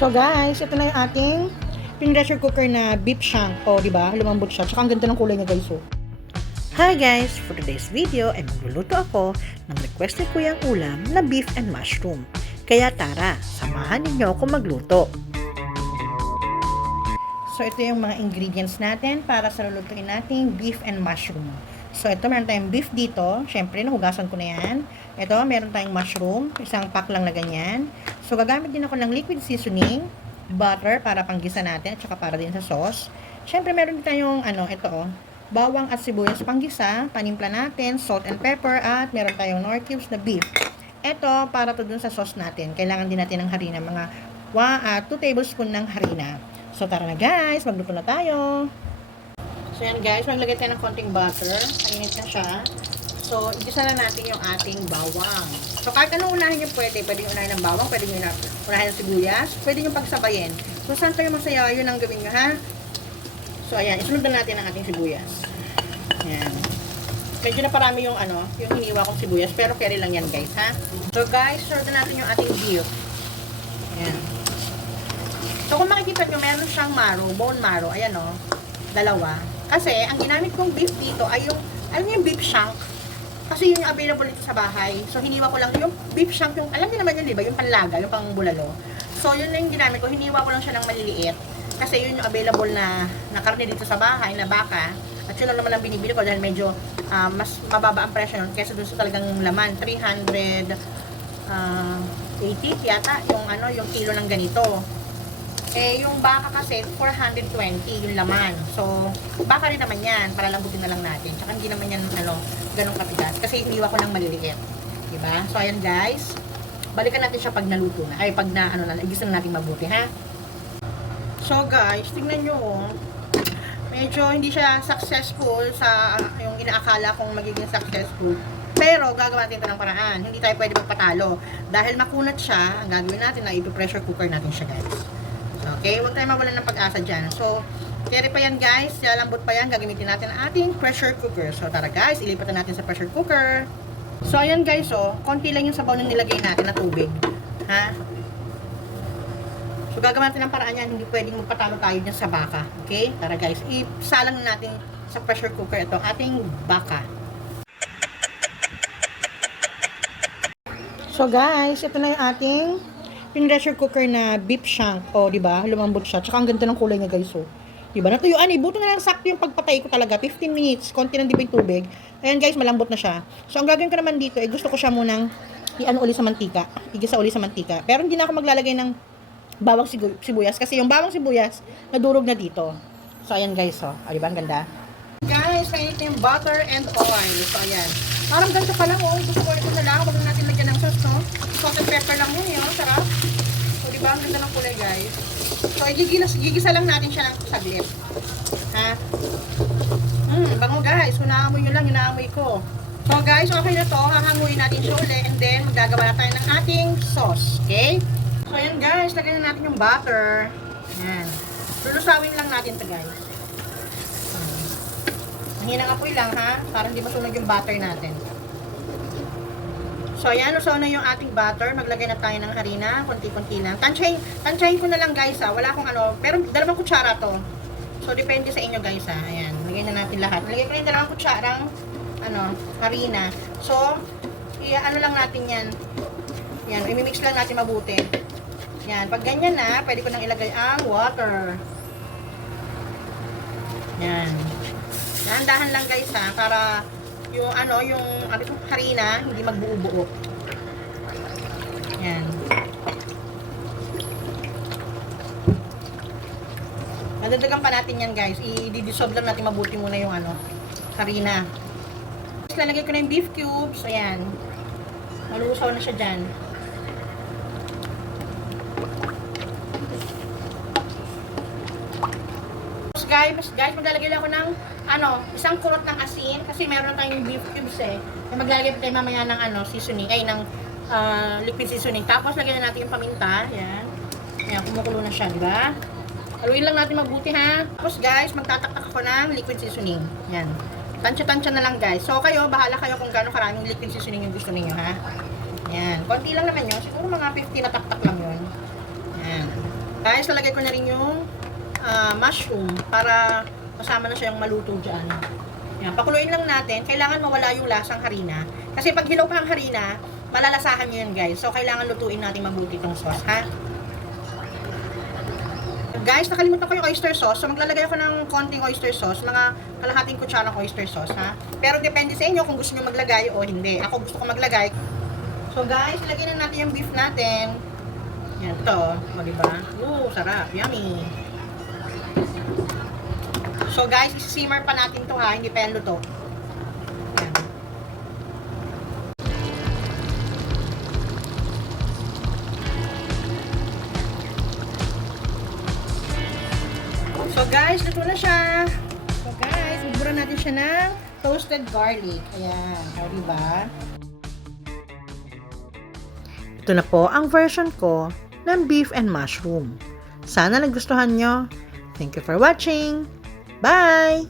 So guys, ito na yung ating pressure cooker na beef shank. O, di ba? Lumambot siya. Tsaka ang ganda ng kulay niya, guys. Oh. Hi guys! For today's video ay magluluto ako ng requested ko yung ulam na beef and mushroom. Kaya tara, samahan ninyo ako magluto. So ito yung mga ingredients natin para sa lulutuin nating beef and mushroom. So ito, meron tayong beef dito. Syempre, nahugasan ko na yan. Ito, meron tayong mushroom. Isang pack lang na ganyan. So gagamit din ako ng liquid seasoning, butter para panggisa natin, at saka para din sa sauce. Syempre, meron din tayong bawang at sibuyas panggisa, panimpla natin, salt and pepper, at meron tayong Knorr cubes na beef. Ito, para to dun sa sauce natin. Kailangan din natin ng harina, mga 2 tablespoon ng harina. So tara na guys, magluto na tayo. So yan guys, maglagay tayo ng konting butter. Mainit na siya. So, igisa na natin yung ating bawang. So, kahit anong unahin nyo pwede. Pwede nyo unahin ng bawang, pwede nyo unahin ng sibuyas, pwede nyo pagsabayin. So, saan kayo masaya, yun ang gawin nyo, ha? So, ayan, isunod na natin ang ating sibuyas. Ayan. Medyo na parami yung yung hiniwa kong sibuyas, pero carry lang yan, guys, ha? So, guys, serve na natin yung ating beef. Ayan. So, kung makikita nyo, meron siyang marrow, bone marrow. Ayan, o. Dalawa. Kasi, ang ginamit kong beef dito ay yung, alam niyo yung beef shank? Kasi yun yung available dito sa bahay. So, hiniwa ko lang yung beef shank, yung, alam niyo naman yun, diba? Yung panlaga, yung pang bulalo. So, yun lang yung ginamit ko. Hiniwa ko lang siya ng maliliit. Kasi yun yung available na karne dito sa bahay, na baka. At yun lang naman ang binibili ko dahil medyo mas mababa ang presyo nun kaysa dun sa talagang laman. 380 yata yung kilo ng ganito. Eh, yung baka kasi, 420 yung laman. So, baka rin naman yan. Para lambutin na lang natin. Tsaka hindi naman yan, ganong katigas. Kasi hiniwa ko ng maliliit. Diba? So, ayan guys. Balikan natin siya pag naluto na. Ay, pag igisa na natin mabuti, ha? So, guys, tingnan nyo, oh. Medyo hindi siya successful sa yung inaakala kong magiging successful. Pero, gagawa natin ito ng paraan. Hindi tayo pwede magpatalo. Dahil makunat siya, ang gagawin natin na i-pressure cooker natin siya, guys. Okay, huwag tayo mawalan ng pag-asa dyan. So, carry pa yan guys, lambot pa yan, gagamitin natin ang ating pressure cooker. So, tara guys, ilipat na natin sa pressure cooker. So, ayan guys, oh, konti lang yung sabaw na nilagay natin na tubig. Ha? So, gagawin natin ng paraan yan, hindi pwedeng magpatalo tayo dyan sa baka. Okay? Tara guys, isalang na natin sa pressure cooker ito, ating baka. So, guys, ito na yung ating pressure cooker na beef shank. O, di ba? Lumambot siya. Tsaka ang ganda ng kulay niya, guys. O. Di ba? Natuyuan eh. Buto na lang sakto yung pagpatay ko talaga. 15 minutes. Konti ng dibig tubig. Ayan, guys, malambot na siya. So, ang gagawin ko naman dito, gusto ko siya munang uli sa mantika. Igisa uli sa mantika. Pero hindi na ako maglalagay ng bawang sibuyas. Kasi yung bawang sibuyas, nadurog na dito. So, ayan, guys. O. Di ba? Ang ganda. Guys, ayan ito yung butter and oil. So, ayan. Parang ganito pa lang, oh. Gusto ko ito na lang. Huwag na natin lagyan ng sauce, no? Salt and pepper lang yun, yun. Sarap. So, diba? Ang ganda ng kulay, guys. So, gigisa lang natin siya ng saglit. Ha? Bango, guys. Kung naamoy nyo lang, inaamoy ko. So, guys, okay na to. Hahanguin natin siya ulit. And then, magagawa na tayo ng ating sauce. Okay? So, ayan, guys. Lagyan na natin yung butter. Ayan. Lulusawin lang natin ito, guys. Hinang apoy lang, ha? Para hindi masunog yung butter natin. So, ayan. Usaw na yung ating butter. Maglagay na tayo ng harina. Kunti-kunti lang. Tansyahin ko na lang, guys, ha? Wala akong pero 2 kutsara to. So, depende sa inyo, guys, ha? Ayan. Lagay na natin lahat. Lagay ko na yung 2 kutsarang, harina. So, lang natin yan. Yan. Imimix lang natin mabuti. Yan. Pag ganyan na, pwede ko nang ilagay ang water. Yan. Dahan-dahan lang guys ha, para yung harina hindi magbuo-buo. Yan. Nadagdagan pa natin yan guys. I-dissolve lang natin mabuti muna yung harina. Lalagay ko na yung beef cubes. Ayan. Malusaw na siya dyan. Guys, maglalagay lang ako ng isang kurot ng asin kasi meron tayong beef cubes eh. Maglalagay tayo mamaya ng seasoning, ng liquid seasoning. Tapos lagyan na natin yung paminta. Yan. Ayan, kumukulo na siya, di ba? Haluin lang natin mabuti ha. Tapos guys, magtataktak ako ng liquid seasoning. Yan. Tansya-tansya na lang guys. So kayo, bahala kayo kung gaano karaming liquid seasoning yung gusto niyo ha. Yan. Konti lang naman yun. Siguro mga 50 na taktak lang yun. Yan. Guys, lalagay ko na rin yung mushroom para kasama na siyang maluto dyan. Yan, pakuluin lang natin. Kailangan mawala yung lasang harina. Kasi pag hilaw pa ang harina, malalasahan nyo yan guys. So, kailangan lutuin natin mabuti itong sauce, ha? Guys, nakalimutan ko yung oyster sauce. So, maglalagay ako ng konting oyster sauce. Mga kalahating kutsarang oyster sauce, ha? Pero depende sa inyo kung gusto nyo maglagay o hindi. Ako gusto ko maglagay. So, guys, lagyan na natin yung beef natin. Yan, ito. O, diba? Sarap. Yummy. So guys, isi-simmer pa natin to ha, hindi pa yan luto. Ayan. So guys, luto na siya. So guys, buburan natin siya ng toasted garlic. Ayan, o diba? Ito na po ang version ko ng beef and mushroom. Sana nagustuhan nyo. Thank you for watching. Bye!